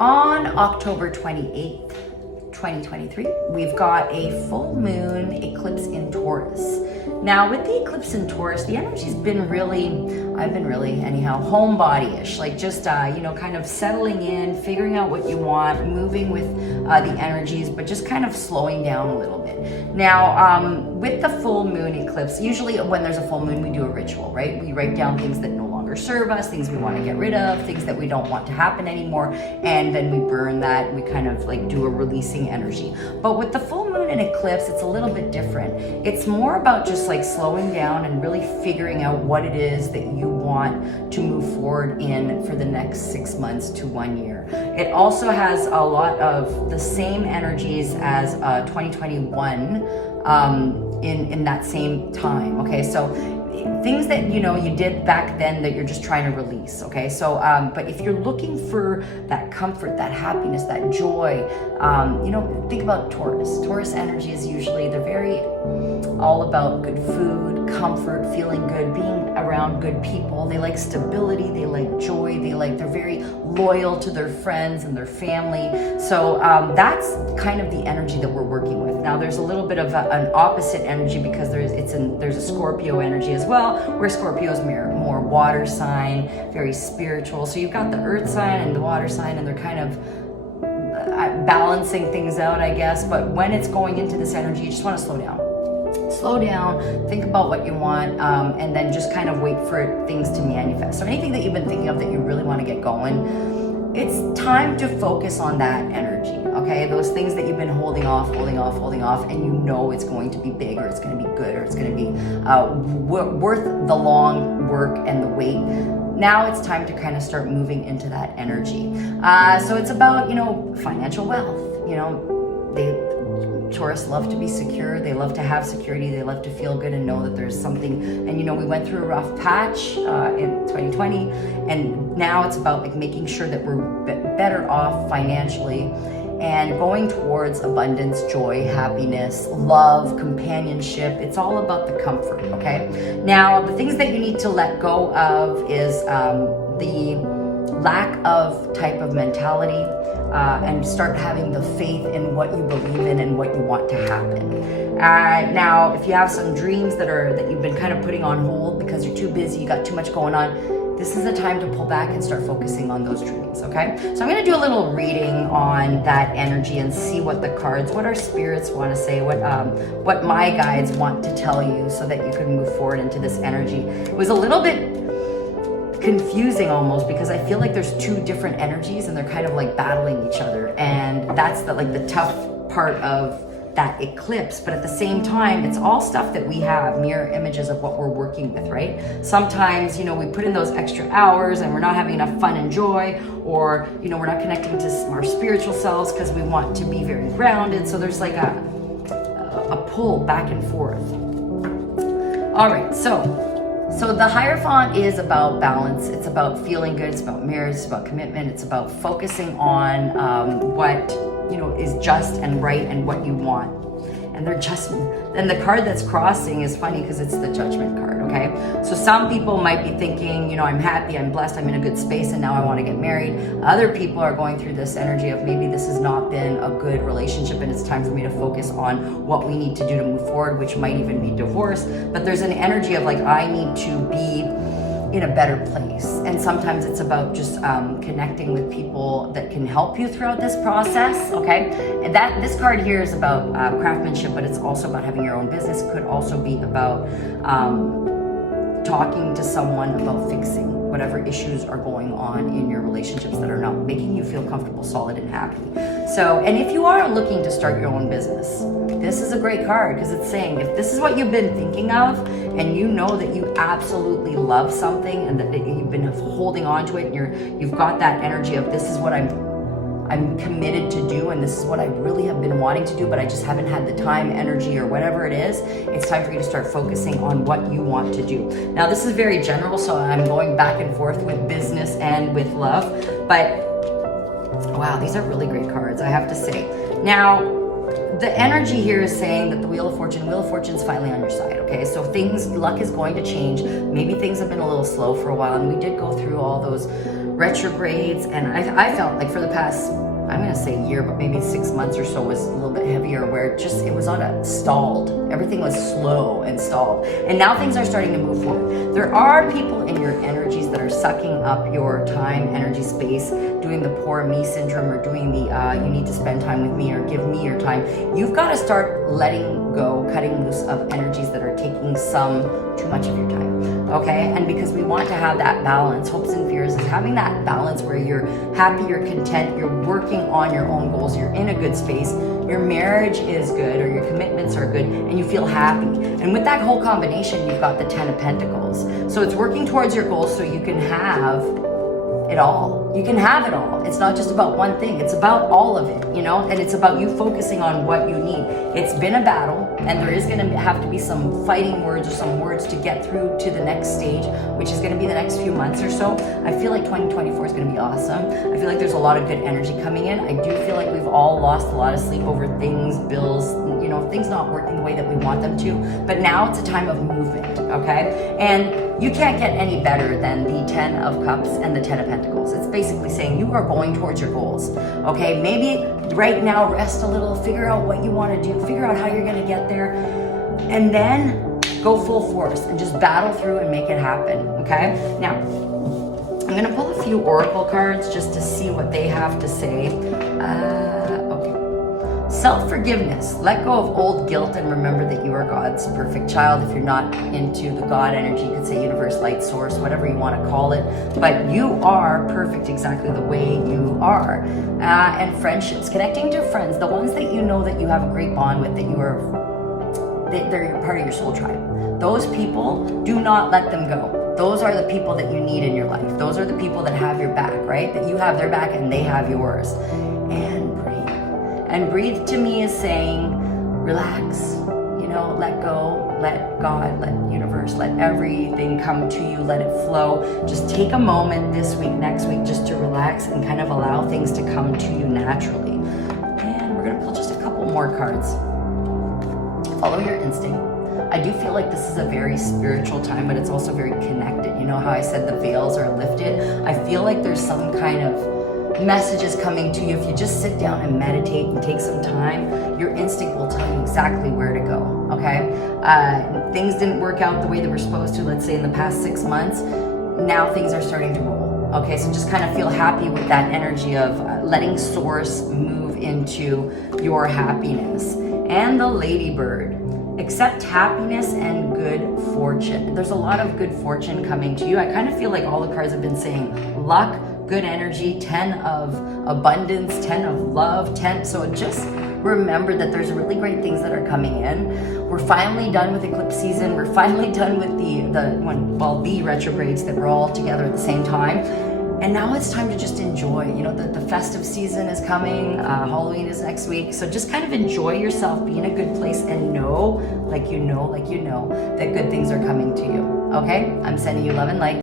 On October 28th, 2023, we've got a full moon eclipse in Taurus. Now with the eclipse in Taurus, the energy's been really, I've been really anyhow, homebody-ish, like just, kind of settling in, figuring out what you want, moving with the energies, but just kind of slowing down a little bit. Now, with the full moon eclipse, usually when there's a full moon, we do a ritual, right? We write down things that no longer serve us, things we want to get rid of, things that we don't want to happen anymore, and then we burn that. We kind of like do a releasing energy. But with the full moon and eclipse, it's a little bit different. It's more about just like slowing down and really figuring out what it is that you want to move forward in for the next 6 months to 1 year. It also has a lot of the same energies as 2021 in that same time. Okay, so things that you did back then that you're just trying to release. Okay, so but if you're looking for that comfort, that happiness, that joy, think about Taurus energy is usually, they're very all about good food, comfort, feeling good, being around good people. They like stability, they like joy, they're very loyal to their friends and their family. So that's kind of the energy that we're working with. Now there's a little bit of an opposite energy because there's a Scorpio energy as well, where Scorpios mirror more water sign, very spiritual. So you've got the earth sign and the water sign, and they're kind of balancing things out, I guess. But when it's going into this energy, you just want to slow down. Slow down, think about what you want, and then just kind of wait for things to manifest. So anything that you've been thinking of that you really want to get going, it's time to focus on that energy, okay? Those things that you've been holding off, and you know it's going to be big, or it's going to be good, or it's going to be worth the long work and the wait. Now it's time to kind of start moving into that energy. So it's about, financial wealth. Taurus love to be secure. They love to have security. They love to feel good and know that there's something. And we went through a rough patch in 2020, and now it's about like making sure that we're better off financially and going towards abundance, joy, happiness, love, companionship. It's all about the comfort, okay? Now, the things that you need to let go of is the lack of type of mentality, and start having the faith in what you believe in and what you want to happen. Now, if you have some dreams that you've been kind of putting on hold because you're too busy, you got too much going on, this is the time to pull back and start focusing on those dreams, okay? So I'm gonna do a little reading on that energy and see what what our spirits wanna say, what my guides want to tell you so that you can move forward into this energy. It was a little bit confusing almost because I feel like there's two different energies and they're kind of like battling each other, and that's the tough part of that eclipse. But at the same time, it's all stuff that we have, mirror images of what we're working with, right? Sometimes we put in those extra hours and we're not having enough fun and joy, or we're not connecting to our spiritual selves because we want to be very grounded. So there's like a pull back and forth. All right, so the Hierophant is about balance. It's about feeling good. It's about mirrors. It's about commitment. It's about focusing on what is just and right and what you want. And and the card that's crossing is funny because it's the Judgment card. Okay, so some people might be thinking, I'm happy, I'm blessed, I'm in a good space, and now I want to get married. Other people are going through this energy of maybe this has not been a good relationship and it's time for me to focus on what we need to do to move forward, which might even be divorce. But there's an energy of like, I need to be in a better place. And sometimes it's about just connecting with people that can help you throughout this process, okay? And this card here is about craftsmanship, but it's also about having your own business. It could also be about talking to someone about fixing whatever issues are going on in your relationships that are not making you feel comfortable, solid, and happy. So, and if you are looking to start your own business, this is a great card because it's saying if this is what you've been thinking of and you know that you absolutely love something and that you've been holding on to it and you've got that energy of this is what I'm committed to do and this is what I really have been wanting to do, but I just haven't had the time, energy, or whatever it is, it's time for you to start focusing on what you want to do. Now, this is very general, so I'm going back and forth with business and with love, but wow, these are really great cards, I have to say. Now, the energy here is saying that the Wheel of Fortune's finally on your side, okay? So luck is going to change. Maybe things have been a little slow for a while, and we did go through all those retrogrades, and I felt like for the past, I'm gonna say year, but maybe 6 months or so was a little bit heavier, where it was on a stalled. Everything was slow and stalled. And now things are starting to move forward. There are people in your energies that are sucking up your time, energy, space, doing the poor me syndrome, or doing the you need to spend time with me or give me your time. You've got to start letting go, cutting loose of energies that are taking too much of your time. Okay? And because we want to have that balance, hopes and fears is having that balance where you're happy, you're content, you're working on your own goals, you're in a good space, your marriage is good, or your commitments are good, and you feel happy. And with that whole combination, you've got the 10 of Pentacles. So it's working towards your goals so you can have it all. You can have it all. It's not just about one thing. It's about all of it, you know? And it's about you focusing on what you need. It's been a battle, and there is going to have to be some fighting words or some words to get through to the next stage, which is going to be the next few months or so. I feel like 2024 is going to be awesome. I feel like there's a lot of good energy coming in. I do feel like we've all lost a lot of sleep over things, bills, you know, things not working the way that we want them to. But now it's a time of movement, okay? And you can't get any better than the 10 of Cups and the 10 of Pentacles. It's basically saying you are going towards your goals, okay? Maybe right now rest a little, figure out what you want to do, figure out how you're going to get there, and then go full force and just battle through and make it happen, okay? Now, I'm going to pull a few oracle cards just to see what they have to say. Self-forgiveness. Let go of old guilt and remember that you are God's perfect child. If you're not into the God energy, you could say universe, light source, whatever you want to call it. But you are perfect exactly the way you are. And friendships. Connecting to friends. The ones that you know that you have a great bond with, that you are, they're part of your soul tribe. Those people, do not let them go. Those are the people that you need in your life. Those are the people that have your back, right? That you have their back and they have yours. And breathe to me is saying, relax, you know, let go, let God, let universe, let everything come to you, let it flow. Just take a moment this week, next week, just to relax and kind of allow things to come to you naturally. And we're gonna pull just a couple more cards. Follow your instinct. I do feel like this is a very spiritual time, but it's also very connected. You know how I said the veils are lifted? I feel like there's some kind of messages coming to you. If you just sit down and meditate and take some time, your instinct will tell you exactly where to go, okay? Things didn't work out the way they were supposed to, let's say in the past 6 months. Now things are starting to roll, okay? So just kind of feel happy with that energy of letting source move into your happiness. And the ladybird. Accept happiness and good fortune. There's a lot of good fortune coming to you. I kind of feel like all the cards have been saying luck, good energy, 10 of abundance, 10 of love, 10. So just remember that there's really great things that are coming in. We're finally done with eclipse season. We're finally done with the retrogrades that we're all together at the same time. And now it's time to just enjoy. You know, the festive season is coming. Halloween is next week. So just kind of enjoy yourself, be in a good place, and know, like you know, that good things are coming to you. Okay? I'm sending you love and light.